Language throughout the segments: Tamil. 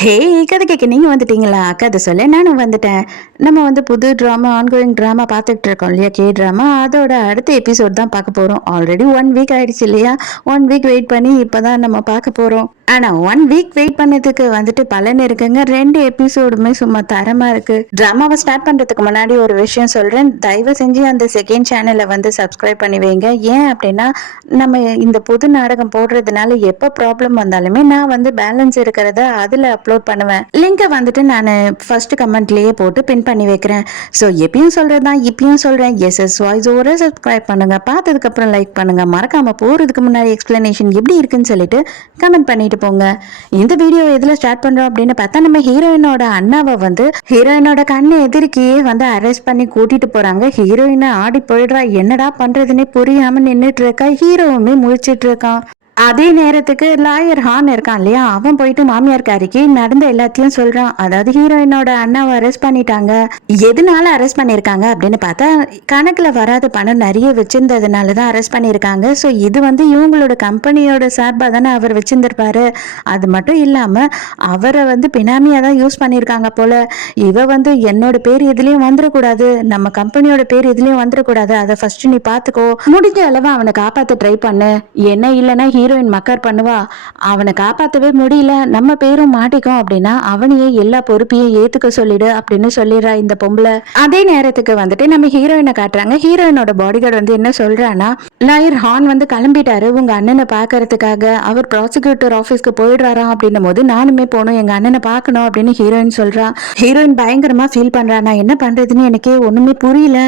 ஹே! கதை கேட்க நீங்க வந்துட்டீங்களா? கதை சொல்ல நானும் வந்துட்டேன். நம்ம வந்து புது ட்ராமா, ஆன்கோயிங் ட்ராமா பார்த்துட்டு இருக்கோம் இல்லையா? ட்ராமா. அதோட அடுத்த எபிசோட் தான் பார்க்க போறோம். ஆல்ரெடி 1 வீக் ஆயிடுச்சு இல்லையா? 1 வீக் வெயிட் பண்ணி இப்பதான் நம்ம பார்க்க போறோம். ஆனா 1 வீக் வெயிட் பண்ணதுக்கு வந்துட்டு பலன் இருக்குங்க. 2 எபிசோடுமே சும்மா தரமா இருக்கு. ட்ராமாவை ஸ்டார்ட் பண்றதுக்கு முன்னாடி ஒரு விஷயம் சொல்றேன். தயவு செஞ்சு அந்த செகண்ட் சேனலை வந்து சப்ஸ்கிரைப் பண்ணி வைங்க. ஏன் அப்படின்னா, நம்ம இந்த புது நாடகம் போடுறதுனால எப்ப ப்ராப்ளம் வந்தாலுமே நான் வந்து பேலன்ஸ் இருக்கிறத அதுல அப்லோட் பண்ணுவேன். லிங்கை வந்துட்டு நான் ஃபர்ஸ்ட் கமெண்ட்லயே போட்டு பின் பண்ணி வைக்கிறேன். ஸோ எப்பயும் சொல்றதுதான் இப்பயும் சொல்றேன். எஸ் வாய்ஸ் ஓவரை சப்ஸ்கிரைப் பண்ணுங்க. பார்த்ததுக்கு அப்புறம் லைக் பண்ணுங்க. மறக்காம போறதுக்கு முன்னாடி எக்ஸ்பிளனேஷன் எப்படி இருக்குன்னு சொல்லிட்டு கமெண்ட் பண்ணிட்டு போங்க. இந்த வீடியோ எதுல ஸ்டார்ட் பண்றோம் அப்படின்னு பார்த்தா, நம்ம ஹீரோயினோட அண்ணாவை வந்து ஹீரோயினோட கண்ணு எதிர்க்கையே வந்து அரெஸ்ட் பண்ணி கூட்டிட்டு போறாங்க. ஹீரோயினை ஆடி போயிடுறா. என்னடா பண்றதுன்னே புரியாம நின்னுட்டு இருக்கா. ஹீரோவுமே முழிச்சிட்டு இருக்கான். அதே நேரத்துக்கு லாயர் ஹான் இருக்கான் இல்லையா, அவன் போயிட்டு மாமியார்காரிக்கு நடந்த எல்லாத்தையும் சொல்றான். அதாவது ஹீரோயினோட அண்ணாவை அரெஸ்ட் பண்ணிட்டாங்க. எதனால அரெஸ்ட் பண்ணிருக்காங்க அப்படின்னு பார்த்தா, கணக்குல வராத பணம் நிறைய வச்சிருந்ததுனாலதான் அரெஸ்ட் பண்ணிருக்காங்க. ஸோ இது வந்து இவங்களோட கம்பெனியோட சார்பா தானே அவர் வச்சிருந்திருப்பாரு. அது மட்டும் இல்லாம அவரை வந்து பினாமியா தான் யூஸ் பண்ணிருக்காங்க போல. இவ வந்து என்னோட பேர் எதுலயும் வந்துடக்கூடாது, நம்ம கம்பெனியோட பேர் எதுலயும் வந்துடக்கூடாது, அதை ஃபர்ஸ்ட் நீ பாத்துக்கோ, முடிஞ்ச அளவு அவனை காப்பாத்த ட்ரை பண்ணு, என்ன இல்லைன்னா ஹீரோயின் மக்கர் பண்ணுவா, அவனை காப்பாத்தவே முடியல, நம்ம பேரும் மாட்டிக்கும் அப்படின்னா அவனையே எல்லா பொறுப்பையும் ஏத்துக்க சொல்லிடு அப்படின்னு சொல்லிடுறா இந்த பொம்பளை. அதே நேரத்துக்கு வந்துட்டு நம்ம ஹீரோயினை காட்டுறாங்க. ஹீரோயினோட பாடிகார்டு வந்து என்ன சொல்றான்னா, லாயர் ஹான் வந்து கிளம்பிட்டாரு உங்க அண்ணனை பாக்குறதுக்காக, அவர் ப்ராசிக்யூட்டர் ஆபீஸ்க்கு போயிடுறாராம் அப்படின்னும் போது நானுமே போகணும், எங்க அண்ணனை பார்க்கணும் அப்படின்னு ஹீரோயின் சொல்றா. ஹீரோயின் பயங்கரமா ஃபீல் பண்றா. நான் என்ன பண்றதுன்னு எனக்கே ஒண்ணுமே புரியல,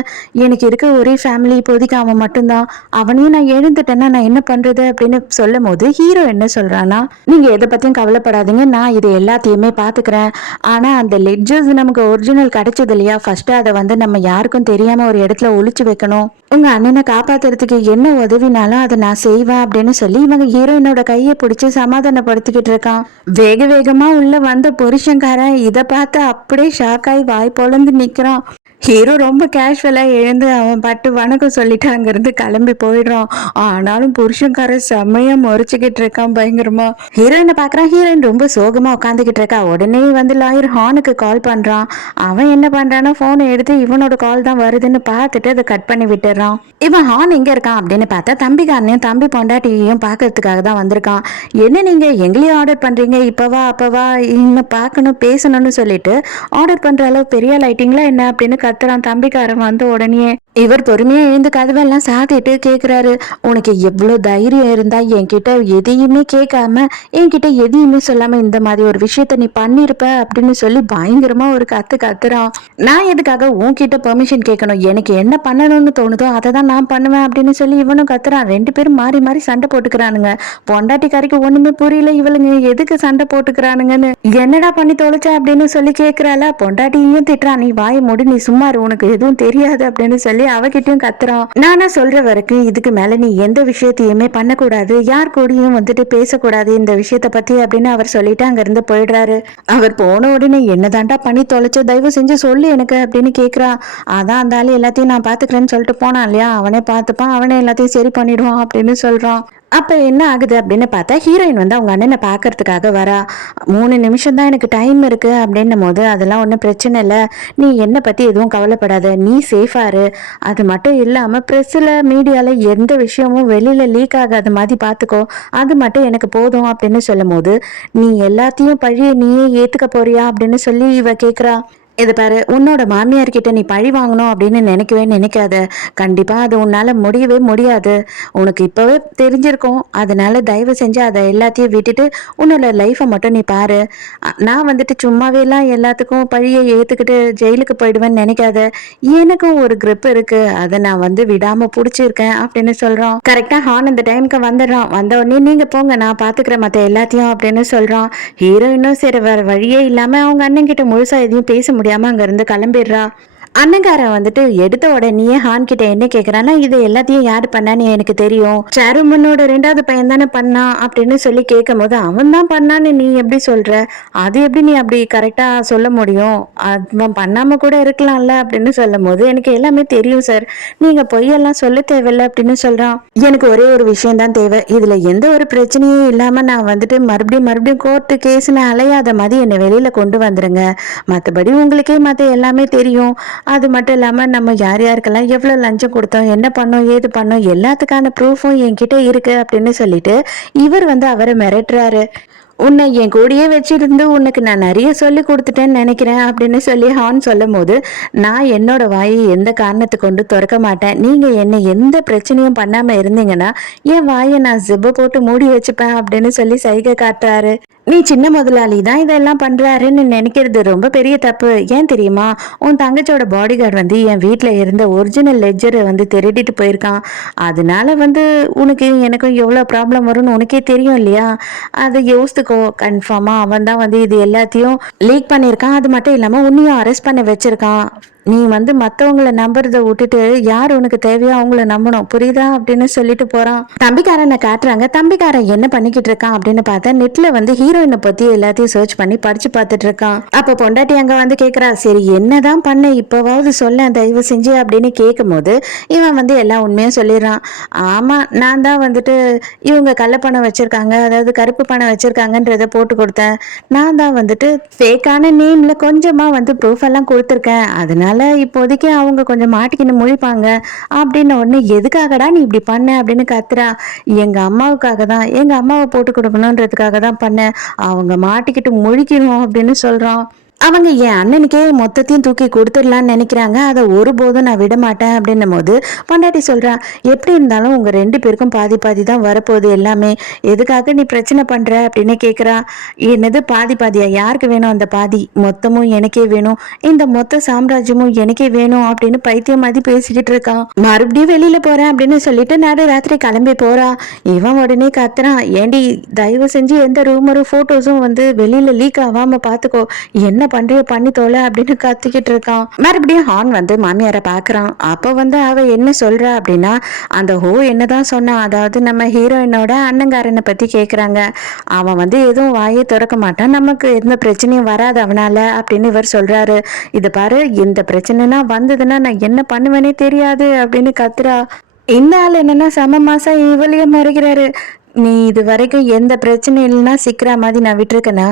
எனக்கு இருக்க ஒரே ஃபேமிலி இப்போதைக்கு அவன் மட்டும்தான், அவனையும் நான் எழுந்துட்டேன்னா நான் என்ன பண்றது அப்படின்னு சொல்லும் போது ஹீரோ என்ன சொல்றானா, நீங்க எதை பத்தியும் கவலைப்படாதீங்க, நான் இது எல்லாத்தையுமே பாத்துக்கிறேன். ஆனா அந்த லெட்ஜர்ஸ் நமக்கு ஒரிஜினல் கிடைச்சது இல்லையா, ஃபர்ஸ்ட் அதை வந்து நம்ம யாருக்கும் தெரியாம ஒரு இடத்துல ஒளிச்சு வைக்கணும், உங்க அண்ணனை காப்பாத்துறதுக்கு என்ன உதவினாலும் அதை நான் செய்வேன் அப்படின்னு சொல்லி இவங்க ஹீரோயினோட கையை பிடிச்சி சமாதானப்படுத்திக்கிட்டு இருக்கான். வேக வேகமா உள்ள வந்த புருஷன்காரன் இதை பார்த்து அப்படியே ஷாக் ஆகி வாய் பொழந்து நிக்கிறான். ஹீரோ ரொம்ப கேஷுவலா எழுந்து அவன் பட்டு வணக்கம் சொல்லிட்டு அங்கிருந்து கிளம்பி போயிடுறான். ஆனாலும் புருஷன்காரன் செம்மையா முறைச்சுக்கிட்டு இருக்கான் பயங்கரமா. ஹீரோயினை பாக்குறான். ஹீரோயின் ரொம்ப சோகமா உட்காந்துக்கிட்டு இருக்கா. உடனே வந்து லாயர் ஹானுக்கு கால் பண்றான். அவன் என்ன பண்றான்னா, போனை எடுத்து இவனோட கால் தான் வருதுன்னு பார்த்துட்டு அதை கட் பண்ணி விட்டுறான். இவன் ஹான் எங்க இருக்கான் அப்படின்னு பார்த்தா, தம்பிக்காரனையும் தம்பி பொண்டாட்டியையும் பாக்குறதுக்காக தான் வந்திருக்கான். என்ன நீங்க எங்களையும் ஆர்டர் பண்றீங்க, இப்பவா அப்பவா, இன்னும் பார்க்கணும் பேசணும்னு சொல்லிட்டு ஆர்டர் பண்ற அளவு பெரிய லைட்டிங்களா என்ன அப்படின்னு கத்துறான். தம்பிக்காரன் வந்து உடனே இவர் பொறுமையா எழுந்து கதவெல்லாம் சாத்திட்டு கேக்குறாரு, உனக்கு எவ்வளவு தைரியம் இருந்தா என்கிட்ட எதையுமே கேட்காம என்கிட்ட எதையுமே சொல்லாம இந்த மாதிரி ஒரு விஷயத்த நீ பண்ணிருப்ப அப்படின்னு சொல்லி பயங்கரமா ஒரு கத்துறான். நான் எதுக்காக உன்கிட்ட பெர்மிஷன் கேட்கணும், எனக்கு என்ன பண்ணணும்னு தோணுதோ அதை தான் நான் பண்ணுவேன் அப்படின்னு சொல்லி இவனும் கத்துறான். 2 பேரும் மாறி மாறி சண்டை போட்டுக்கிறானுங்க. பொண்டாட்டிக்காரிக்கு ஒண்ணுமே புரியல, இவளுங்க எதுக்கு சண்டை போட்டுக்கிறானுங்கன்னு. என்னடா பண்ணி தொலைச்ச அப்படின்னு சொல்லி கேக்குறாளா. பொண்டாட்டியும் திட்டுறான், நீ வாயை மூடி, நீ சும்மா உனக்கு எதுவும் தெரியாது அப்படின்னு சொல்லி அவகிட்டயும் கத்துறான். நானா சொல்ற வரைக்கும் இதுக்கு மேல நீ எந்த விஷயத்தையுமே பண்ணக்கூடாது, யார் கூடயும் வந்துட்டு பேசக்கூடாது இந்த விஷயத்த பத்தி அப்படின்னு அவர் சொல்லிட்டு அங்க இருந்து போயிடுறாரு. அவர் போன உடனே என்னதாண்டா பண்ணி தொலைச்ச, தயவு செஞ்சு சொல்லு எனக்கு அப்படின்னு கேக்குறா. அதான் அந்த ஆளு எல்லாத்தையும் நான் பாத்துக்கிறேன்னு சொல்லிட்டு போனான் இல்லையா, அவனே பாத்துப்பான், அவனே எல்லாத்தையும் சரி பண்ணிடுவான் அப்படின்னு சொல்றான். அப்ப என்ன ஆகுது அப்படின்னு பார்த்தா, ஹீரோயின் வந்து அவங்க அண்ணனை பாக்குறதுக்காக வரா. 3 நிமிஷம் தான் எனக்கு டைம் இருக்கு அப்படின்னும் போது, அதெல்லாம் ஒன்றும் பிரச்சனை இல்லை, நீ என்னை பத்தி எதுவும் கவலைப்படாத, நீ சேஃபா இரு, அது மட்டும் இல்லாம பிரஸ்ல மீடியால எந்த விஷயமும் வெளியில லீக் ஆகாத மாதிரி பாத்துக்கோ, அது மட்டும் எனக்கு போதும் அப்படின்னு சொல்லும் போது, நீ எல்லாத்தையும் பழிய நீயே ஏத்துக்க போறியா அப்படின்னு சொல்லி இவ கேக்குறா. இது பாரு, உன்னோட மாமியார் கிட்ட நீ பழி வாங்கணும் அப்படின்னு நினைக்கவே நினைக்காத, கண்டிப்பா அது உன்னால முடியவே முடியாது, உனக்கு இப்பவே தெரிஞ்சிருக்கும், அதனால தயவு செஞ்சு அதை எல்லாத்தையும் விட்டுட்டு உன்னோட லைஃபை மட்டும் நீ பாரு, நான் வந்துட்டு சும்மாவே எல்லாம் எல்லாத்துக்கும் பழியை ஏத்துக்கிட்டு ஜெயிலுக்கு போயிடுவேன்னு நினைக்காத, எனக்கும் ஒரு grip இருக்கு, அதை நான் வந்து விடாம புடிச்சிருக்கேன் அப்படின்னு சொல்றான். கரெக்டா ஹான் இந்த டைமுக்கு வந்துடுறான். வந்த உடனே நீங்க போங்க, நான் பாத்துக்கிறேன் மத்த எல்லாத்தையும் அப்படின்னு சொல்றான். ஹீரோயினும் சரி வேற வழியே இல்லாம அவங்க அண்ணன் கிட்ட முழுசா எதையும் பேச முடியாம அங்க இருந்து கிளம்பிடுறா. அண்ணங்காரன் வந்துட்டு எடுத்த உடனே ஹான் கிட்ட என்ன கேக்குறான்னா, இது எல்லாத்தையும் யாரு பண்ணான்னு எனக்கு தெரியும், சாருமனோட 2வது பையன் தானே பண்ணான் அப்படின்னு சொல்லி கேட்கும் போது, அவன் தான் பண்ணான்னு நீ எப்படி சொல்ற, அது எப்படி நீ அப்படி கரெக்டா சொல்ல முடியும், அவன் பண்ணாம கூட இருக்கலாம்ல அப்படின்னு சொல்லும் போது, எனக்கு எல்லாமே தெரியும் சார், நீங்க பொய்யெல்லாம் சொல்ல தேவையில்ல அப்படின்னு சொல்றான். எனக்கு ஒரே ஒரு விஷயம் தான் தேவை, இதுல எந்த ஒரு பிரச்சனையும் இல்லாம நான் வந்துட்டு மறுபடியும் மறுபடியும் கோர்ட்டு கேஸ்னு அலையாத மாதிரி என்னை வெளியில கொண்டு வந்துருங்க, மற்றபடி உங்களுக்கே மற்ற எல்லாமே தெரியும், அது மட்டும் இல்லாம நம்ம யார் யாருக்கெல்லாம் எவ்வளவு லஞ்சம் கொடுத்தோம், என்ன பண்ணோம், ஏது பண்ணோம், எல்லாத்துக்கான ப்ரூஃபும் என்கிட்ட இருக்கு அப்படின்னு சொல்லிட்டு இவர் வந்து அவரை மிரட்டுறாரு. உன்னை என் கூடயே வச்சிருந்து உனக்கு நான் நிறைய சொல்லி கொடுத்துட்டேன்னு நினைக்கிறேன் அப்படின்னு சொல்லி ஹான் சொல்லும் போது, நான் என்னோட வாயை எந்த காரணத்தை கொண்டு திறக்க மாட்டேன், நீங்க என்னை எந்த பிரச்சனையும் பண்ணாம இருந்தீங்கன்னா என் வாயை நான் ஜிப்ப போட்டு மூடி வச்சுப்பேன் அப்படின்னு சொல்லி சைகை காட்டுறாரு. நீ சின்ன முதலாளி தான் இதெல்லாம் பண்றாருன்னு நினைக்கிறது ரொம்ப பெரிய தப்பு. ஏன் தெரியுமா, உன் தங்கச்சியோட பாடி கார்டு வந்து என் வீட்டில் இருந்த ஒரிஜினல் லெட்ஜரை வந்து திருடிட்டு போயிருக்கான், அதனால வந்து உனக்கு எனக்கும் எவ்வளோ ப்ராப்ளம் வரும்னு உனக்கே தெரியும் இல்லையா, அதை யோசித்துக்கோ, கன்ஃபார்மா அவன் தான் வந்து இது எல்லாத்தையும் லீக் பண்ணியிருக்கான், அது மட்டும் இல்லாமல் உன்னையும் அரெஸ்ட் பண்ணி வச்சிருக்கான், நீ வந்து மற்றவங்களை நம்புறத விட்டுட்டு யார் உனக்கு தேவையோ அவங்கள நம்பணும், புரியுதா அப்படின்னு சொல்லிட்டு போறான். தம்பிக்காரனை காட்டுறாங்க. தம்பிக்காரன் என்ன பண்ணிக்கிட்டு இருக்கான் அப்படின்னு பார்த்தா நெட்ல வந்து ஹீரோயினை பத்தி எல்லாத்தையும் சர்ச் பண்ணி படிச்சு பார்த்துட்டு இருக்கான். அப்ப பொண்டாட்டி அங்க வந்து கேக்குறா, சரி என்னதான் பண்ண இப்பவாவது சொல்ல தயவு செஞ்சு அப்படின்னு கேட்கும் போது இவன் வந்து எல்லா உண்மையும் சொல்லிடுறான். ஆமா, நான் தான் வந்துட்டு இவங்க கள்ளப்பணம் வச்சிருக்காங்க, அதாவது கருப்பு பணம் வச்சிருக்காங்கன்றத போட்டு கொடுத்தேன், நான் தான் வந்துட்டு ஃபேக்கான நேம்ல கொஞ்சமா வந்து ப்ரூஃப் எல்லாம் கொடுத்துருக்கேன், அதனால இப்போதைக்கு அவங்க கொஞ்சம் மாட்டிக்கின்னு முழிப்பாங்க அப்படின்னு ஒண்ணு, எதுக்காகடா நீ இப்படி பண்ண அப்படின்னு கத்துறா. எங்க அம்மாவுக்காக தான், எங்க அம்மாவை போட்டு கொடுக்கணுன்றதுக்காக தான் பண்ணேன், அவங்க மாட்டிக்கிட்டு முழிக்கணும் அப்படின்னு சொல்றான். அவங்க என் அண்ணனுக்கே மொத்தத்தையும் தூக்கி கொடுத்துடலான்னு நினைக்கிறாங்க, அதை ஒருபோதும் நான் விட மாட்டேன் அப்படின்னும் போது பொண்டாட்டி சொல்றா, எப்படி இருந்தாலும் உங்க 2 பேருக்கும் பாதி பாதி தான் வரப்போகுது எல்லாமே, எதுக்காக நீ பிரச்சனை பண்ற அப்படின்னு கேட்குறா. என்னது பாதி பாதியா, யாருக்கு வேணும் அந்த பாதி, மொத்தமும் எனக்கே வேணும், இந்த மொத்த சாம்ராஜ்யமும் எனக்கே வேணும் அப்படின்னு பைத்தியம் மாதிரி பேசிக்கிட்டு இருக்கான். மறுபடியும் வெளியில போறேன் அப்படின்னு சொல்லிட்டு நடு ராத்திரி கிளம்பி போறா. இவன் உடனே கத்துறான், ஏண்டி தயவு செஞ்சு எந்த ரூமரும் போட்டோஸும் வந்து வெளியில லீக் ஆகாம பாத்துக்கோ, என்ன பண்றியோ பண்ணி தோல அப்படின்னு கத்திக்கிட்டு இருக்கான். மறுபடியும் ஹான் வந்து மாமியாரை பாக்குறான். அப்ப வந்து அவ என்ன சொல்றா அப்படின்னா, அந்த ஹோ என்னதான் சொன்னான், அதாவது நம்ம ஹீரோயினோட அண்ணங்காரனை பத்தி கேக்குறாங்க, அவன் வந்து எதுவும் வாயை திறக்க மாட்டான், நமக்கு எந்த பிரச்சனையும் வராது அவனால அப்படின்னு இவர் சொல்றாரு. இது பாரு, இந்த பிரச்சனைனா வந்ததுன்னா நான் என்ன பண்ணுவேனே தெரியாது அப்படின்னு கத்துறா. இந்த ஆள் என்னன்னா செம மாசா இவளையே மறைக்கிறாரு. நீ இது வரைக்கும் எந்த பிரச்சனை இல்லைன்னா சிக்கிற மாதிரி நான் விட்டுருக்கேனா,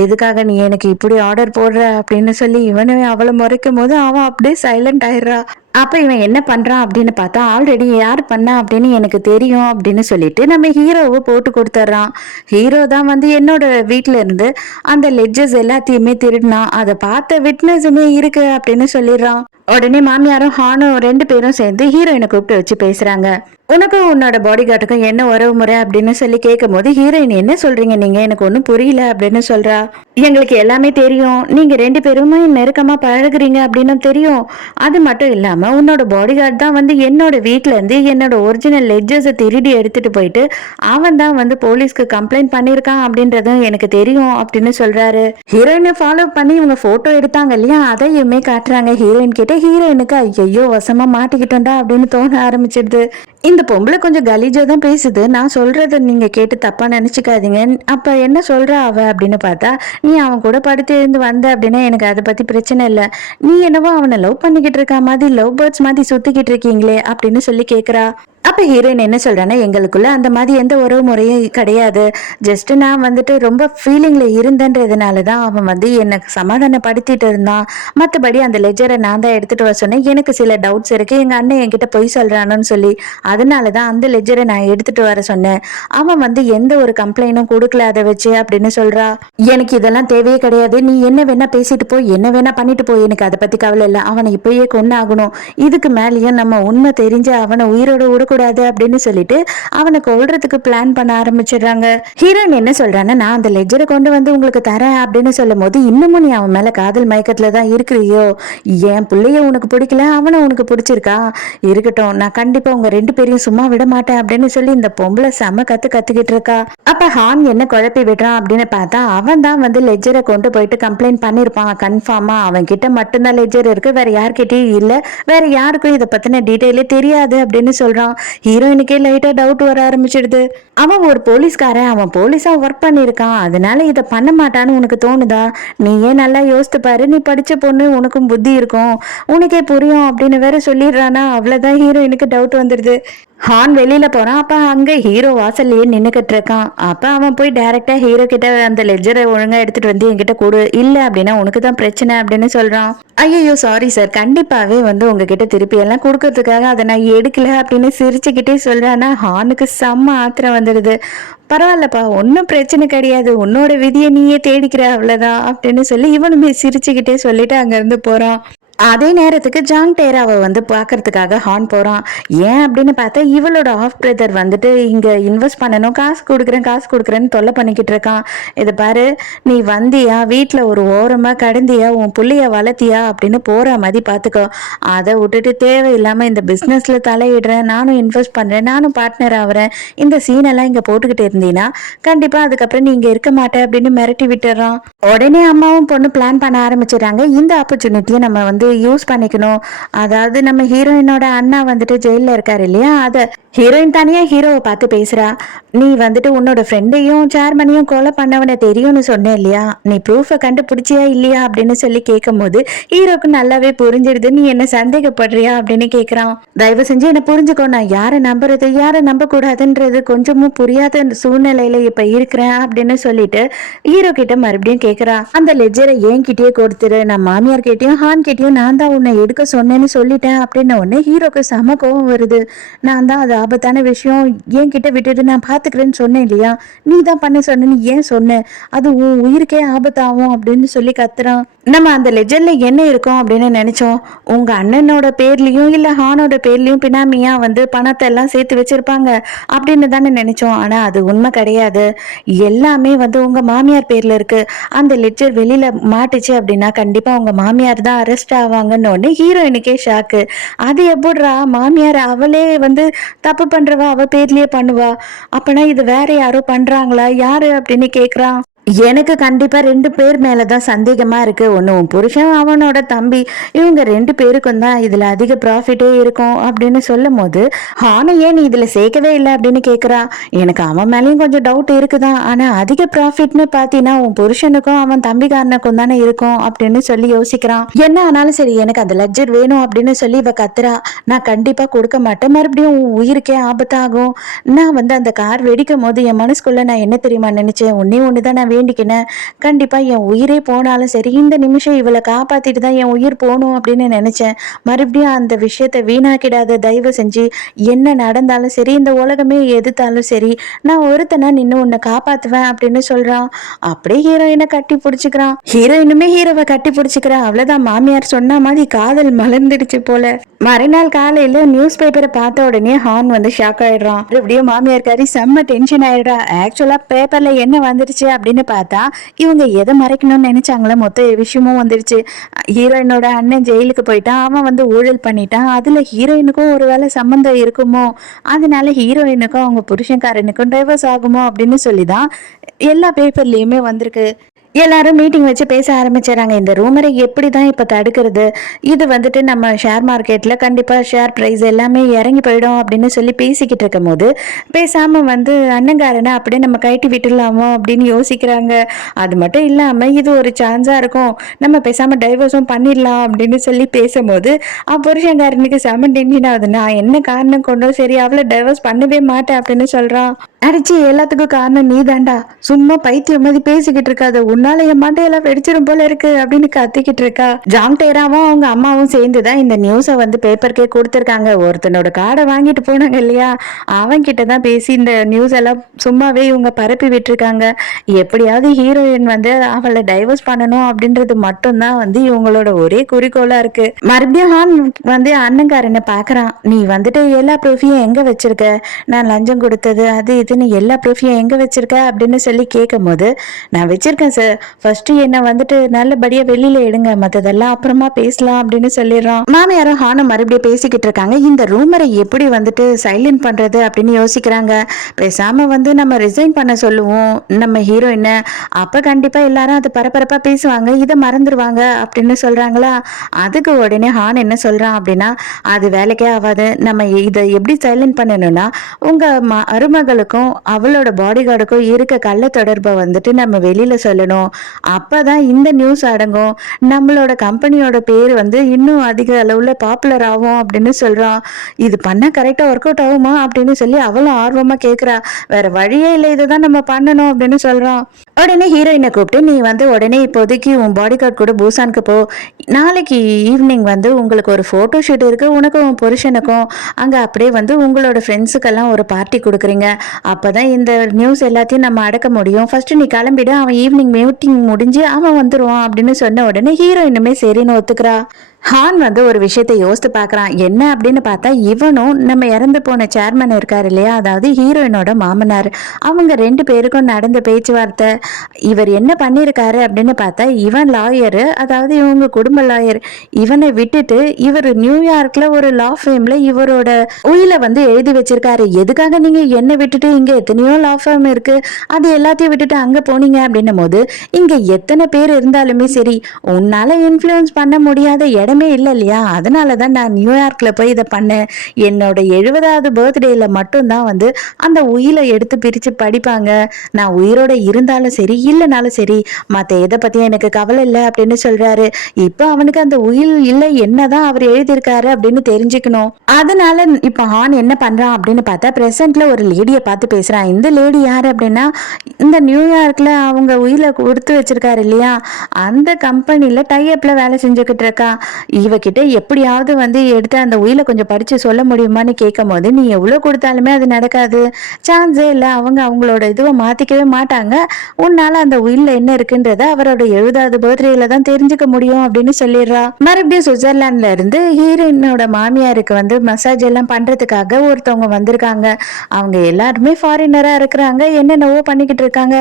எதுக்காக நீ எனக்கு இப்படி ஆர்டர் போடுற அப்படின்னு சொல்லி இவனே அவளை முறைக்கும் போது அவன் அப்படியே சைலண்ட் ஆயிடுறா. அப்ப இவன் என்ன பண்றான் அப்படின்னு பார்த்தா, ஆல்ரெடி யார் பண்ணா அப்படின்னு எனக்கு தெரியும் அப்படின்னு சொல்லிட்டு நம்ம ஹீரோவை போட்டு கொடுத்துட்றான். ஹீரோ தான் வந்து என்னோட வீட்டுல இருந்து அந்த லெட்ஜஸ் எல்லாத்தையுமே திருடினான், அதை பார்த்த விட்னஸுமே இருக்கு அப்படின்னு சொல்லிடுறான். உடனே மாமியாரும் ஹானும் 2 பேரும் சேர்ந்து ஹீரோயினை கூப்பிட்டு வச்சு பேசுறாங்க. உனக்கும் உன்னோட பாடி கார்டுக்கும் என்ன உறவு முறை அப்படின்னு சொல்லி கேட்கும் போது ஹீரோயின் என்ன சொல்றீங்க நீங்க, எனக்கு ஒன்றும் புரியல அப்படின்னு சொல்றா. எங்களுக்கு எல்லாமே தெரியும், நீங்க 2 பேருமே நெருக்கமா பழகுறீங்க அப்படின்னு தெரியும், அது மட்டும் இல்லாம உன்னோட பாடி கார்டு தான் வந்து என்னோட வீட்டுல இருந்து என்னோட ஒரிஜினல் லெட்ஜர்ஸை திருடி எடுத்துட்டு போயிட்டு அவன் தான் வந்து போலீஸ்க்கு கம்ப்ளைண்ட் பண்ணிருக்கான் அப்படின்றதும் எனக்கு தெரியும் அப்படின்னு சொல்றாரு. ஹீரோயினை ஃபாலோ பண்ணி இவங்க போட்டோ எடுத்தாங்க இல்லையா, அதையுமே காட்டுறாங்க. ஹீரோயின் கிட்ட ஹீரோயினுக்கு ஐயோ வசமா மாட்டிக்கிட்டோண்டா அப்படின்னு தோண ஆரம்பிச்சிடுது. இந்த பொம்பளை கொஞ்சம் கலீஜா தான் பேசுது, நான் சொல்றத நீங்க கேட்டு தப்பா நினைச்சுக்காதீங்க, அப்ப என்ன சொல்றா அவ அப்படின்னு பார்த்தா, நீ அவன் கூட படுத்து எழுந்து வந்த அப்படின்னா எனக்கு அதை பத்தி பிரச்சனை இல்லை, நீ என்னவோ அவனை லவ் பண்ணிக்கிட்டு இருக்க மாதிரி லவ் பேர்ட்ஸ் மாதிரி சுத்திக்கிட்டு இருக்கீங்களே அப்படின்னு சொல்லி கேக்குறா. அப்ப ஹீரோயின் என்ன சொல்றான்னா, எங்களுக்குள்ள அந்த மாதிரி எந்த உறவு முறையும் கிடையாது, ஜஸ்ட் நான் வந்துட்டு ரொம்ப ஃபீலிங்ல இருந்தேன்றதுனாலதான் அவன் வந்து எனக்கு சமாதானப்படுத்திட்டு இருந்தான், மற்றபடி அந்த லெஜரை நான் தான் எடுத்துட்டு வர சொன்னேன், எனக்கு சில டவுட்ஸ் இருக்கு, எங்க அண்ணன் என்கிட்ட பொய் சொல்றானு சொல்லி அதனாலதான் அந்த லெஜரை நான் எடுத்துட்டு வர சொன்னேன், அவன் வந்து எந்த ஒரு கம்ப்ளைண்டும் கொடுக்கல அதை வச்சு அப்படின்னு சொல்றா. எனக்கு இதெல்லாம் தேவையே கிடையாது, நீ என்ன வேணா பேசிட்டு போய் என்ன வேணா பண்ணிட்டு போய், எனக்கு அதை பத்தி கவலை இல்லை, அவனை இப்பயே கொண்டு ஆகணும், இதுக்கு மேலேயும் நம்ம உண்மை தெரிஞ்சு அவனை உயிரோட கூடாது அப்படின்னு சொல்லிட்டு அவனை கொல்றதுக்கு பிளான் பண்ண ஆரம்பிச்சிடுறாங்க. ஹீரோயின் என்ன சொல்றான்னா, நான் அந்த லெஜரை கொண்டு வந்து உங்களுக்கு தரேன் அப்படின்னு சொல்லும் போது, இன்னமும் நீ அவன் மேல காதல் மயக்கத்துல தான் இருக்கிறியோ, என் பிள்ளைய உனக்கு பிடிக்கல, அவனை உனக்கு பிடிச்சிருக்கா, இருக்கட்டும், நான் கண்டிப்பா உங்க 2 பேரையும் சும்மா விட மாட்டேன் அப்படின்னு சொல்லி இந்த பொம்பளை செம கத்துக்கிட்டு இருக்கா. அப்ப ஹான் என்ன குழப்பி விடுறான் அப்படின்னு பார்த்தா, அவன் தான் வந்து லெஜரை கொண்டு போயிட்டு கம்ப்ளைண்ட் பண்ணிருப்பான். கன்ஃபார்மா அவன் கிட்ட மட்டும்தான் லெஜர் இருக்கு, வேற யார்கிட்டயும் இல்ல, வேற யாருக்கும் இதை பத்தின டீட்டெயிலே தெரியாது அப்படின்னு சொல்றான். ஹீரோயினுக்கே லைட்டா டவுட் வர ஆரம்பிச்சிடுது. அவன் ஒரு போலீஸ்காரன், அவன் போலீஸா ஒர்க் பண்ணிருக்கான், அதனால இதை பண்ண மாட்டான்னு உனக்கு தோணுதா? நீ ஏன் நல்லா யோசித்து பாரு, நீ படிச்ச பொண்ணு, உனக்கும் புத்தி இருக்கும், உனக்கே புரியும் அப்படின்னு வேற சொல்லிடுறானா. அவ்வளவுதான் ஹீரோயினுக்கு டவுட் வந்துடுது. ஹான் வெளியில போறான். அப்ப அங்க ஹீரோ வாசல்லையே நின்னுக்கிட்டு இருக்கான். அப்ப அவன் போய் டைரக்டா ஹீரோ கிட்ட அந்த லெஜரை ஒழுங்கா எடுத்துட்டு வந்து என்கிட்ட கொடு, இல்ல அப்படின்னா உனக்கு தான் பிரச்சனை அப்படின்னு சொல்றான். ஐயோ சாரி சார், கண்டிப்பாவே வந்து உங்ககிட்ட திருப்பி எல்லாம் கொடுக்கறதுக்காக அதை நான் எடுக்கல அப்படின்னு சிரிச்சுக்கிட்டே சொல்றானா. ஹானுக்கு செம்ம ஆத்திரம் வந்துடுது. பரவாயில்லப்பா, ஒன்றும் பிரச்சனை கிடையாது, உன்னோட விதியை நீயே தேடிக்கிற அவ்வளவுதான் அப்படின்னு சொல்லி இவனுமே சிரிச்சுக்கிட்டே சொல்லிட்டு அங்க இருந்து போறான். அதே நேரத்துக்கு ஜாங் டேராவை வந்து பார்க்கறதுக்காக ஹான் போறான். ஏன் அப்படின்னு பார்த்தா, இவளோட ஆஃப் பிரதர் வந்துட்டு இங்க இன்வெஸ்ட் பண்ணணும், காசு கொடுக்குறேன்னு தொல்லை பண்ணிக்கிட்டு இருக்கான். இதை பாரு, நீ வந்தியா வீட்டில் ஒரு ஓரமா கடந்தியா, உன் புள்ளைய வளர்த்தியா அப்படின்னு போற மாதிரி பார்த்துக்கோ. அதை விட்டுட்டு தேவையில்லாம இந்த பிஸ்னஸ்ல தலையிடுறேன், நானும் இன்வெஸ்ட் பண்றேன், நானும் பார்ட்னர் ஆகிறேன், இந்த சீனெல்லாம் இங்க போட்டுக்கிட்டு இருந்தீங்கன்னா கண்டிப்பா அதுக்கப்புறம் நீ இங்க இருக்க மாட்டேன் அப்படின்னு மிரட்டி விட்டுறான். உடனே அம்மாவும் பொண்ணு பிளான் பண்ண ஆரம்பிச்சிடறாங்க. இந்த ஆப்பர்ச்சுனிட்டியை நம்ம வந்து யூஸ் பண்ணிக்கணும். அதாவது நம்ம ஹீரோயினோட அண்ணா வந்துட்டு ஜெயில இருக்காரு இல்லையா, அத ஹீரோயின் தனியா ஹீரோவை பார்த்து பேசுறா. நீ வந்துட்டு உன்னோட ஃப்ரெண்டையும் சேர்மனையும் கொலை பண்ணவனை தெரியும்னு சொன்னேன் இல்லையா, நீ ப்ரூஃபை கண்டுபிடிச்சியா இல்லையா அப்படின்னு சொல்லி கேட்கும் போது ஹீரோக்கு நல்லாவே புரிஞ்சிடுது. நீ என்ன சந்தேகப்படுறியா அப்படின்னு கேட்கிறான். தயவு செஞ்சு என்ன புரிஞ்சுக்கோ, நான் யாரை நம்புறது யாரை நம்ப கூடாதுன்றது கொஞ்சமும் புரியாத சூழ்நிலையில இப்ப இருக்கிறேன் அப்படின்னு சொல்லிட்டு ஹீரோ கிட்ட மறுபடியும் கேட்கிறா. அந்த லெஜரை என்கிட்டயே கொடுத்துரு, நான் மாமியார் கிட்டயும் ஹான் கிட்டயும் நான் தான் உன்னை எடுக்க சொன்னேன்னு சொல்லிட்டேன் அப்படின்ன உடனே ஹீரோக்கு செம கோவம் வருது. நான் தான் அது ஆபத்தான விஷயம், என்கிட்ட விட்டுட்டு நான் பாத்துக்கிறேன்னு சொன்னேன் இல்லையா, நீ தான் பண்ண சொன்ன, நீ ஏன் சொன்ன, அது உன் உயிருக்கே ஆபத்தாகும் அப்படின்னு சொல்லி கத்துறான். நம்ம அந்த லெஜர்ல என்ன இருக்கும் அப்படின்னு நினைச்சோம், உங்க அண்ணனோட பேர்லயும் இல்ல ஹானோட பேர்லயும் பினாமியா வந்து பணத்தை எல்லாம் சேர்த்து வச்சிருப்பாங்க அப்படின்னு தானே நினைச்சோம். ஆனா அது உண்மை கிடையாது, எல்லாமே வந்து உங்க மாமியார் பேர்ல இருக்கு. அந்த லெஜர் வெளியில மாட்டுச்சு அப்படின்னா கண்டிப்பா உங்க மாமியார் தான் அரெஸ்ட் ஆவாங்கன்னு ஒண்ணு ஹீரோயினுக்கே ஷாக்கு. அது எப்படிரா, மாமியார் அவளே வந்து தப்பு பண்றவா அவ பேர்லயே பண்ணுவா, அப்பனா இது வேற யாரோ பண்றாங்களா, யாரு அப்படின்னு கேக்குறான். எனக்கு கண்டிப்பா 2 பேர் மேலதான் சந்தேகமா இருக்கு. ஒண்ணு உன் புருஷன், அவனோட தம்பி, இவங்க 2 பேருக்கும் தான் இதுல அதிக ப்ராஃபிட்டே இருக்கும் அப்படின்னு சொல்லும் போது, ஹானை ஏன் நீ இதுல சேர்க்கவே இல்லை அப்படின்னு கேக்குறா. எனக்கு அவன் மேலேயும் கொஞ்சம் டவுட் இருக்குதான், ஆனா அதிக ப்ராஃபிட்னு பாத்தீங்கன்னா உன் புருஷனுக்கும் அவன் தம்பிக்காரனுக்கும் தானே இருக்கும் அப்படின்னு சொல்லி யோசிக்கிறான். என்ன ஆனாலும் சரி, எனக்கு அந்த லெட்ஜர் வேணும் அப்படின்னு சொல்லி இவ கத்துறா. நான் கண்டிப்பா கொடுக்க மாட்டேன், மறுபடியும் உன் உயிருக்கே ஆபத்தாகும். நான் வந்து அந்த கார் வெடிக்கும் போது என் மனசுக்குள்ள நான் என்ன தெரியுமா நினைச்சேன், ஒண்ணுதான் நான் வேண்டிக்கினேன், கண்டிப்பா என் உயிரே போனாலும் சரி இந்த நிமிஷம் இவளை காப்பாத்திட்டு தான் என் உயிர் போகணும் அப்படின்னு நினைச்சேன். மறுபடியும் அந்த விஷயத்த வீணாக்கிடாத, தயவு செஞ்சு என்ன நடந்தாலும் சரி, இந்த உலகமே எதிர்த்தாலும் சரி, நான் ஒருத்தனா நின்று உன்னை காப்பாத்துவேன் அப்படின்னு சொல்றான். அப்படியே ஹீரோயினை கட்டி பிடிச்சிக்கிறான். ஹீரோயினுமே ஹீரோவை கட்டி பிடிச்சிக்கிறா. அவ்வளவுதான், மாமியார் சொன்ன மாதிரி காதல் மலர்ந்துடுச்சு போல. மறுநாள் காலையில நியூஸ் பேப்பரை பார்த்த உடனே ஹான் வந்து ஷாக் ஆயிடுறான். மறுபடியும் மாமியார் காரி செம்ம டென்ஷன் ஆயிடுறா. ஆக்சுவலா பேப்பர்ல என்ன வந்துருச்சு அப்படின்னு பார்த்தா, இவங்க எதை மறைக்கணும்னு நினைச்சாங்களோ மொத்த விஷயமும் வந்துருச்சு. ஹீரோயினோட அண்ணன் ஜெயிலுக்கு போயிட்டான், அவன் வந்து ஊழல் பண்ணிட்டான், அதுல ஹீரோயினுக்கும் ஒரு வேளை சம்பந்தம் இருக்குமோ, அதனால ஹீரோயினுக்கும் அவங்க புருஷன்காரனுக்கும் டைவர்ஸ் ஆகுமோ அப்படின்னு சொல்லிதான் எல்லா பேப்பர்லயுமே வந்திருக்கு. எல்லாரும் மீட்டிங் வச்சு பேச ஆரம்பிச்சிடறாங்க. இந்த ரூமரை எப்படி தான் இப்போ தடுக்கிறது, இது வந்துட்டு நம்ம ஷேர் மார்க்கெட்டில் கண்டிப்பாக ஷேர் ப்ரைஸ் எல்லாமே இறங்கி போயிடும் அப்படின்னு சொல்லி பேசிக்கிட்டு இருக்கும் போது, பேசாமல் வந்து அண்ணங்காரனை அப்படியே நம்ம கட்டி விட்டுடலாமோ அப்படின்னு யோசிக்கிறாங்க. அது மட்டும் இல்லாமல் இது ஒரு சான்ஸாக இருக்கும், நம்ம பேசாமல் டைவர்ஸும் பண்ணிடலாம் அப்படின்னு சொல்லி பேசும்போது புருஷங்காரனுக்கு செம டென்ஷன் ஆகுது. நான் என்ன காரணம் கொண்டோ சரி அவளை டைவர்ஸ் பண்ணவே மாட்டேன் அப்படின்னு சொல்கிறான். அடிச்சு எல்லாத்துக்கும் காரணம் நீ தாண்டா, சும்மா பைத்தியம் மாதிரி பேசிக்கிட்டு இருக்காத, சொன்னாலும் என் மண்டையெல்லாம் வெடிச்சிடும் போல இருக்கு அப்படின்னு கத்திக்கிட்டு இருக்கா. ஜாங் டேராவும் அவங்க அம்மாவும் சேர்ந்துதான் இந்த நியூஸை வந்து பேப்பருக்கே கொடுத்துருக்காங்க. ஒருத்தனோட கார்டை வாங்கிட்டு போனாங்க இல்லையா, அவன் கிட்டதான் பேசி இந்த நியூஸ் எல்லாம் சும்மாவே இவங்க பரப்பி விட்டுருக்காங்க. எப்படியாவது ஹீரோயின் வந்து அவளை டைவர்ஸ் பண்ணணும் அப்படின்றது மட்டும்தான் வந்து இவங்களோட ஒரே குறிக்கோளா இருக்கு. மறுபடியும் ஹான் வந்து அண்ணங்காரனை பாக்குறான். நீ வந்துட்டு எல்லா ப்ரூஃபையும் எங்க வச்சிருக்க, நான் லஞ்சம் கொடுத்தது அது இதுன்னு எல்லா ப்ரூஃபையும் எங்க வச்சிருக்க அப்படின்னு சொல்லி கேட்கும் போது, நான் வச்சிருக்கேன் சார், ஃபர்ஸ்ட் என்ன வந்துட்டு நல்லபடியா வெளியில எடுங்க, மத்ததெல்லாம் அப்புறமா பேசலாம் அப்படின்னு சொல்லிடுறான். மாமியாரும் ஹானும் மறுபடியும் பேசிக்கிட்டு இருக்காங்க. இந்த ரூமரை எப்படி வந்துட்டு சைலண்ட் பண்றது அப்படின்னு யோசிக்கிறாங்க. பேசாம வந்து நம்ம ரிசைன் பண்ண சொல்லுவோம் நம்ம ஹீரோயின, அப்ப கண்டிப்பா எல்லாரும் அது பரபரப்பா பேசுவாங்க, இதை மறந்துடுவாங்க அப்படின்னு சொல்றாங்களா. அதுக்கு உடனே ஹான் என்ன சொல்றான் அப்படின்னா, அது வேலைக்கே ஆகாது, நம்ம இதை எப்படி சைலண்ட் பண்ணணும்னா உங்க மருமகளுக்கும் அவளோட பாடி கார்டுக்கும் இருக்க கள்ள தொடர்பை வந்துட்டு நம்ம வெளியில சொல்லணும், அப்பதான் இந்த நியூஸ் அடங்கும், நம்மளோட கம்பெனியோட பேர் வந்து இன்னும் அதிக அளவுல பாப்புலர் ஆகும் அப்படின்னு சொல்றான். இது பண்ணா கரெக்டா ஒர்க் அவுட் ஆகுமா அப்படின்னு சொல்லி அவளும் ஆர்வமா கேட்கிறா. வேற வழியே இல்லை, இதுதான் நம்ம பண்ணணும் அப்படின்னு சொல்றான். உடனே ஹீரோயினை கூப்பிட்டு, நீ வந்து உடனே இப்போதைக்கு உன் பாடி கார்டு கூட பூசானுக்கு போ, நாளைக்கு ஈவினிங் வந்து உங்களுக்கு ஒரு ஃபோட்டோ ஷூட் இருக்கு, உனக்கும் உன் புருஷனுக்கும், அங்கே அப்படியே வந்து உங்களோட ஃப்ரெண்ட்ஸுக்கெல்லாம் ஒரு பார்ட்டி கொடுக்குறீங்க, அப்போதான் இந்த நியூஸ் எல்லாத்தையும் நம்ம அடக்க முடியும், ஃபர்ஸ்ட் நீ கிளம்பிடு, அவன் ஈவினிங் மீட்டிங் முடிஞ்சு அவன் வந்துடுவான் அப்படின்னு சொன்ன உடனே ஹீரோயினுமே சரின்னு ஒத்துக்கிறா. ஹான் வந்து ஒரு விஷயத்தை யோசித்து பார்க்குறான். என்ன அப்படின்னு பார்த்தா, இவனும் நம்ம இறந்து போன சேர்மன் இருக்கார் இல்லையா, அதாவது ஹீரோயினோட மாமனார், அவங்க 2 பேருக்கும் நடந்த பேச்சுவார்த்தை. இவர் என்ன பண்ணியிருக்காரு அப்படின்னு பார்த்தா, இவன் லாயரு, அதாவது இவங்க குடும்ப லாயர், இவனை விட்டுட்டு இவர் நியூயார்க்ல ஒரு லா ஃபேம்ல இவரோட உயிலை வந்து எழுதி வச்சிருக்காரு. எதுக்காக நீங்க என்னை விட்டுட்டு, இங்க எத்தனையோ லா ஃபேம் இருக்கு, அது எல்லாத்தையும் விட்டுட்டு அங்க போனீங்க அப்படின்னும் போது, இங்க எத்தனை பேர் இருந்தாலுமே சரி, உன்னால இன்ஃப்ளூயன்ஸ் பண்ண முடியாத இடம் இல்லை இல்லையா, அதனாலதான் நான் நியூயார்க்ல போய் இதை பண்ணேன். என்னோட 70வது பர்த்டேல மட்டும்தான் வந்து அந்த உயிரை எடுத்து பிரிச்சு படிப்பாங்க. நான் உயிரோட இருந்தாலும் சரி இல்லைனாலும் சரி, மற்ற எதை பத்தியும் எனக்கு கவலை இல்லை அப்படின்னு சொல்றாரு. இப்போ அவனுக்கு அந்த உயில் இல்லை, என்னதான் அவர் எழுதியிருக்காரு அப்படின்னு தெரிஞ்சுக்கணும். அதனால இப்ப ஹான் என்ன பண்றான் அப்படின்னு பார்த்தா, பிரசன்ட்ல ஒரு லேடியை பார்த்து பேசுறான். இந்த லேடி யாரு அப்படின்னா, இந்த நியூயார்க்ல அவங்க உயிரை கொடுத்து வச்சிருக்காரு இல்லையா, அந்த கம்பெனில டைஅப்ல வேலை செஞ்சுக்கிட்டு இருக்கா. இவகிட்ட எப்படியாவது வந்து எடுத்து அந்த உயிரை கொஞ்சம் படிச்சு சொல்ல முடியுமான்னு கேட்கும் போது, நீ எவ்வளவு கொடுத்தாலுமே அது நடக்காது, சான்ஸே இல்லை, அவங்க அவங்களோட இதுவை மாத்திக்கவே மாட்டாங்க, உன்னால அந்த உயிரில் என்ன இருக்குன்றத அவரோட 70வது பர்த்டேல தான் தெரிஞ்சுக்க முடியும் அப்படின்னு சொல்லிடுறா. மறுபடியும் சுவிட்சர்லாந்துல இருந்து ஹீரோயினோட மாமியாருக்கு வந்து மசாஜ் எல்லாம் பண்றதுக்காக ஒருத்தவங்க வந்திருக்காங்க. அவங்க எல்லாருமே ஃபாரினரா இருக்கிறாங்க, என்னென்னவோ பண்ணிக்கிட்டு இருக்காங்க.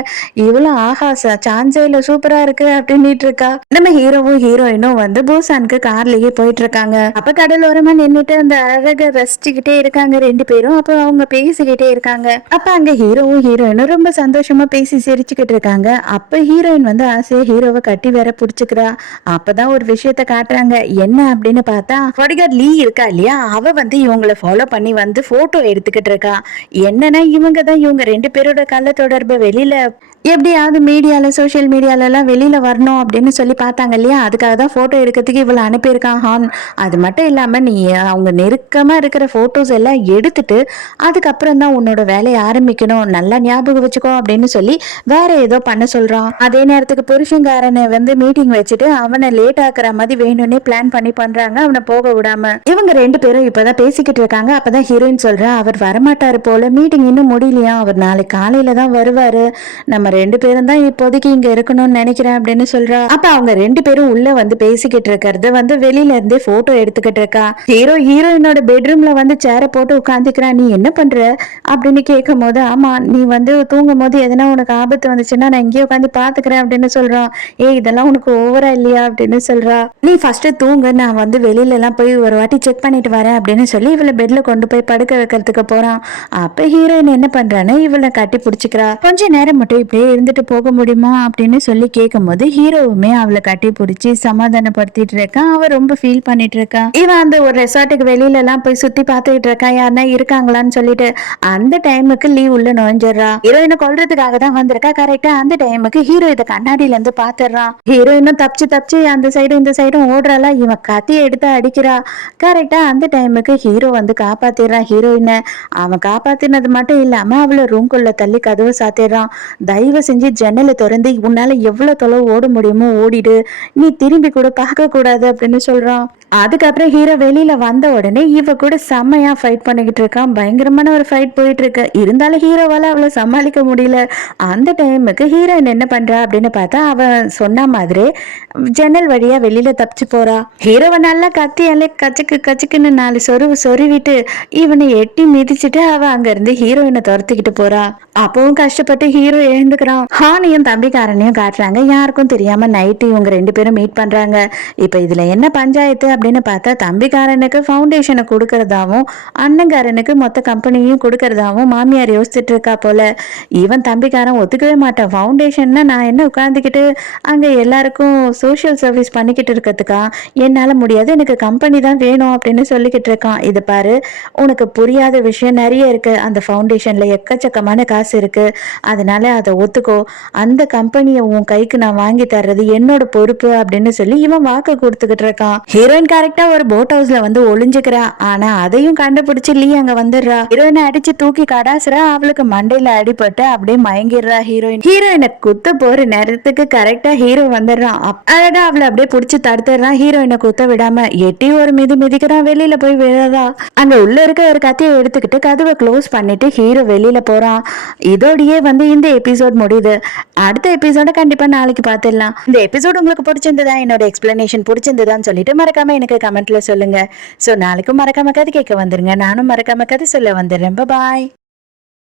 இவ்வளவு ஆகாச சான்ஸே இல்லை, சூப்பரா இருக்கு அப்படின்ட்டு இருக்கா. நம்ம ஹீரோவும் ஹீரோயினும் வந்து பூசானுக்கு கார்லயே போயிட்டு இருக்காங்க. அப்ப கடலோரமா நின்னுட்டு அந்த அழக ரசிச்சுக்கிட்டே இருக்காங்க 2 பேரும். அப்ப அவங்க பேசிக்கிட்டே இருக்காங்க. அப்ப அங்க ஹீரோவும் ஹீரோயினும் ரொம்ப சந்தோஷமா பேசி சிரிச்சுக்கிட்டு இருக்காங்க. அப்ப ஹீரோயின் வந்து ஆசையா ஹீரோவை கட்டி வேற புடிச்சுக்கிறா. அப்பதான் ஒரு விஷயத்த காட்டுறாங்க. என்ன அப்படின்னு பார்த்தா, பாடிகார்ட் லீ இருக்கா இல்லையா, அவ வந்து இவங்களை ஃபாலோ பண்ணி வந்து போட்டோ எடுத்துக்கிட்டு இருக்கா. என்னன்னா, இவங்க தான் இவங்க 2 பேரோட கள்ள தொடர்பு வெளியில எப்படியாவது மீடியால சோசியல் மீடியால எல்லாம் வெளியில வரணும் அப்படின்னு சொல்லி பார்த்தாங்க இல்லையா, அதுக்காக தான் போட்டோ எடுக்கிறதுக்கு இவ்வளவு அனுப்பியிருக்கான் ஹான். அது மட்டும் இல்லாம நீ அவங்க நெருக்கமா இருக்கிற போட்டோஸ் எல்லாம் எடுத்துட்டு அதுக்கப்புறம் தான் உன்னோட வேலையை ஆரம்பிக்கணும், நல்லா ஞாபகம் வச்சுக்கோ அப்படின்னு சொல்லி வேற ஏதோ பண்ண சொல்றான். அதே நேரத்துக்கு புருஷங்காரனை வந்து மீட்டிங் வச்சுட்டு அவனை லேட் ஆக்குற மாதிரி வேணும்னே பிளான் பண்ணி பண்றாங்க, அவனை போக விடாம. இவங்க 2 பேரும் இப்பதான் பேசிக்கிட்டு இருக்காங்க. அப்பதான் ஹீரோயின் சொல்றா, அவர் வரமாட்டாரு போல, மீட்டிங் இன்னும் முடியலையா, அவர் நாளைக்கு காலையில தான் வருவாரு, நம்ம 2 பேரும் தான் இப்போதைக்கு இங்க இருக்கணும்னு நினைக்கிறேன் அப்படின்னு சொல்றா. அப்ப அவங்க 2 பேரும் உள்ள வந்து பேசிக்கிட்டு இருக்கிறது வந்து வெளியில இருந்தே போட்டோ எடுத்துக்கிட்டு இருக்கா. ஹீரோயினோட பெட்ரூம்ல வந்து சேரை போட்டு உட்காந்துக்கிறா. நீ என்ன பண்ற அப்படின்னு கேட்கும் போது, ஆமா நீ வந்து தூங்கும் போது எதனா உனக்கு ஆபத்து வந்துச்சுன்னா நான் இங்கேயே உட்காந்து பாத்துக்கிறேன் அப்படின்னு சொல்றான். இதெல்லாம் உனக்கு ஓவரா இல்லையா அப்படின்னு சொல்றா. நீ ஃபர்ஸ்ட் தூங்கு, நான் வந்து வெளியில எல்லாம் போய் ஒரு வாட்டி செக் பண்ணிட்டு வரேன் அப்படின்னு சொல்லி இவளை பெட்ல கொண்டு போய் படுக்க வைக்கிறதுக்கு போறான். அப்ப ஹீரோயின் என்ன பண்றான்னு இவளை கட்டி பிடிச்சிக்கிறா. கொஞ்ச நேரம் மட்டும் இப்படியே இருந்துட்டு போக முடியுமா அப்படின்னு சொல்லி கேட்கும் போது ஹீரோவுமே அவளை கட்டி பிடிச்சி சமாதானப்படுத்திட்டு இருக்கான். அவ ரொம்ப ஃபீல் பண்ணிட்டு இருக்கா. இவன் அந்த ஒரு ரெசார்ட்டுக்கு வெளியில எல்லாம் போய் சுத்தி பார்த்துட்டு இருக்கா, யாருன்னா இருக்காங்களான்னு சொல்லிட்டு. அந்த டைமுக்கு லீவ் உள்ள நுழைஞ்சிடறா. ஹீரோயினை கொல்றதுக்காக தான் வந்திருக்கா. கரெக்டா அந்த டைமுக்கு ஹீரோ இதை கண்ணாடியில இருந்து பாத்துறான். ஹீரோயினும் தப்பிச்சு தப்பிச்சு அந்த சைடும் இந்த சைடும் ஓடுறாளா, இவன் கத்தியை எடுத்து அடிக்கிறா. கரெக்டா அந்த டைமுக்கு ஹீரோ வந்து காப்பாத்திடுறான் ஹீரோயினை. அவன் காப்பாத்தினது மட்டும் இல்லாம அவளை ரூம்குள்ள தள்ளி கதவை சாத்திடுறான். தயவு தயவு செஞ்சு ஜன்னலை திறந்து உன்னால எவ்வளவு தொலைவு ஓட முடியுமோ ஓடிடு, நீ திரும்பி கூட பார்க்க கூடாது அப்படின்னு சொல்றான். அதுக்கப்புறம் ஹீரோ வெளியில வந்த உடனே இவ கூட செம்மையா ஃபைட் பண்ணிக்கிட்டு இருக்கான். பயங்கரமான ஒரு ஃபைட் போயிட்டு இருக்கு. இருந்தாலும் ஹீரோவால அவளை சமாளிக்க முடியல. அந்த டைமுக்கு ஹீரோயின் என்ன பண்றா அப்படின்னு பார்த்தா, அவன் சொன்ன மாதிரி ஜன்னல் வழியா வெளியில தப்பிச்சு போறா. ஹீரோவை நல்லா கத்தியாலே கச்சுக்கு கச்சுக்குன்னு 4 சொருவு சொருவிட்டு இவனை எட்டி மிதிச்சுட்டு அவ அங்க இருந்து ஹீரோயினை துரத்திக்கிட்டு போறா. அப்பவும் கஷ்டப்பட்டு ஹீரோ எழுந்துக்கிறான். ஹானியும் தம்பிக்காரனையும் காட்டுறாங்க. யாருக்கும் தெரியாம நைட்டு இவங்க 2 பேரும் மீட் பண்றாங்க. இப்ப இதுல என்ன பஞ்சாயத்து அப்படின்னு பார்த்தா, தம்பிக்காரனுக்கு ஃபவுண்டேஷனை கொடுக்கறதாவும் அண்ணங்காரனுக்கு மொத்த கம்பெனியும் கொடுக்கறதாவும் மாமியார் யோசிச்சுட்டு இருக்கா போல. இவன் தம்பிக்காரன் ஒத்துக்கவே மாட்டான். ஃபவுண்டேஷன்னா நான் என்ன உட்காந்துக்கிட்டு அங்க எல்லாருக்கும் சோஷியல் சர்வீஸ் பண்ணிக்கிட்டு இருக்கிறதுக்கா, என்னால முடியாது, எனக்கு கம்பெனி தான் வேணும் அப்படின்னு சொல்லிக்கிட்டு இருக்கான். இது பாரு, உனக்கு புரியாத விஷயம் நிறைய இருக்கு. அந்த ஃபவுண்டேஷன்ல எக்கச்சக்கமான காசு இருக்கு. அதனால அதை ஒத்துக்கோ. அந்த கம்பெனியை உன் கைக்கு நான் வாங்கி தர்றது என்னோட பொறுப்பு அப்படின்னு சொல்லி இவன் வாக்கு கொடுத்துக்கிட்டு இருக்கான். ஹீரோயின் கரெக்டா ஒரு போட் ஹவுஸ்ல வந்து ஒளிஞ்சுக்கிறா. ஆனா அதையும் கண்டுபிடிச்சு லீ அங்க வந்துடுறா. ஹீரோயினை அடிச்சு தூக்கி கடாசுறா. அவளுக்கு மண்டையில அடிபட்டு அப்படியே மயங்கிடுறா ஹீரோயின். ஹீரோயினை குத்த போற நேரத்துக்கு கரெக்டா ஹீரோ வந்துடுறான். அழகா அவளை அப்படியே புடிச்சு தடுத்துறான். ஹீரோயினை குத்த விடாம எட்டி ஒரு மிதி மிதிக்கிறான். வெளியில போய் விழறா. அங்க உள்ள இருக்க ஒரு கத்தியை எடுத்துக்கிட்டு கதவை க்ளோஸ் பண்ணிட்டு ஹீரோ வெளியில போறான். இதோடயே வந்து இந்த எபிசோட் முடியுது. அடுத்த எபிசோட கண்டிப்பா நாளைக்கு பார்த்துடலாம். இந்த எபிசோட் உங்களுக்கு பிடிச்சிருந்ததா, என்னோட எக்ஸ்பிளனேஷன் பிடிச்சிருந்ததான்னு சொல்லிட்டு மறக்காம எனக்கு கமெண்ட்ல சொல்லுங்க. ஸோ நாளைக்கும் மறக்காம கதை கேட்க வந்துருங்க. நானும் மறக்காம கதை சொல்ல வந்துடுறேன். பாய்.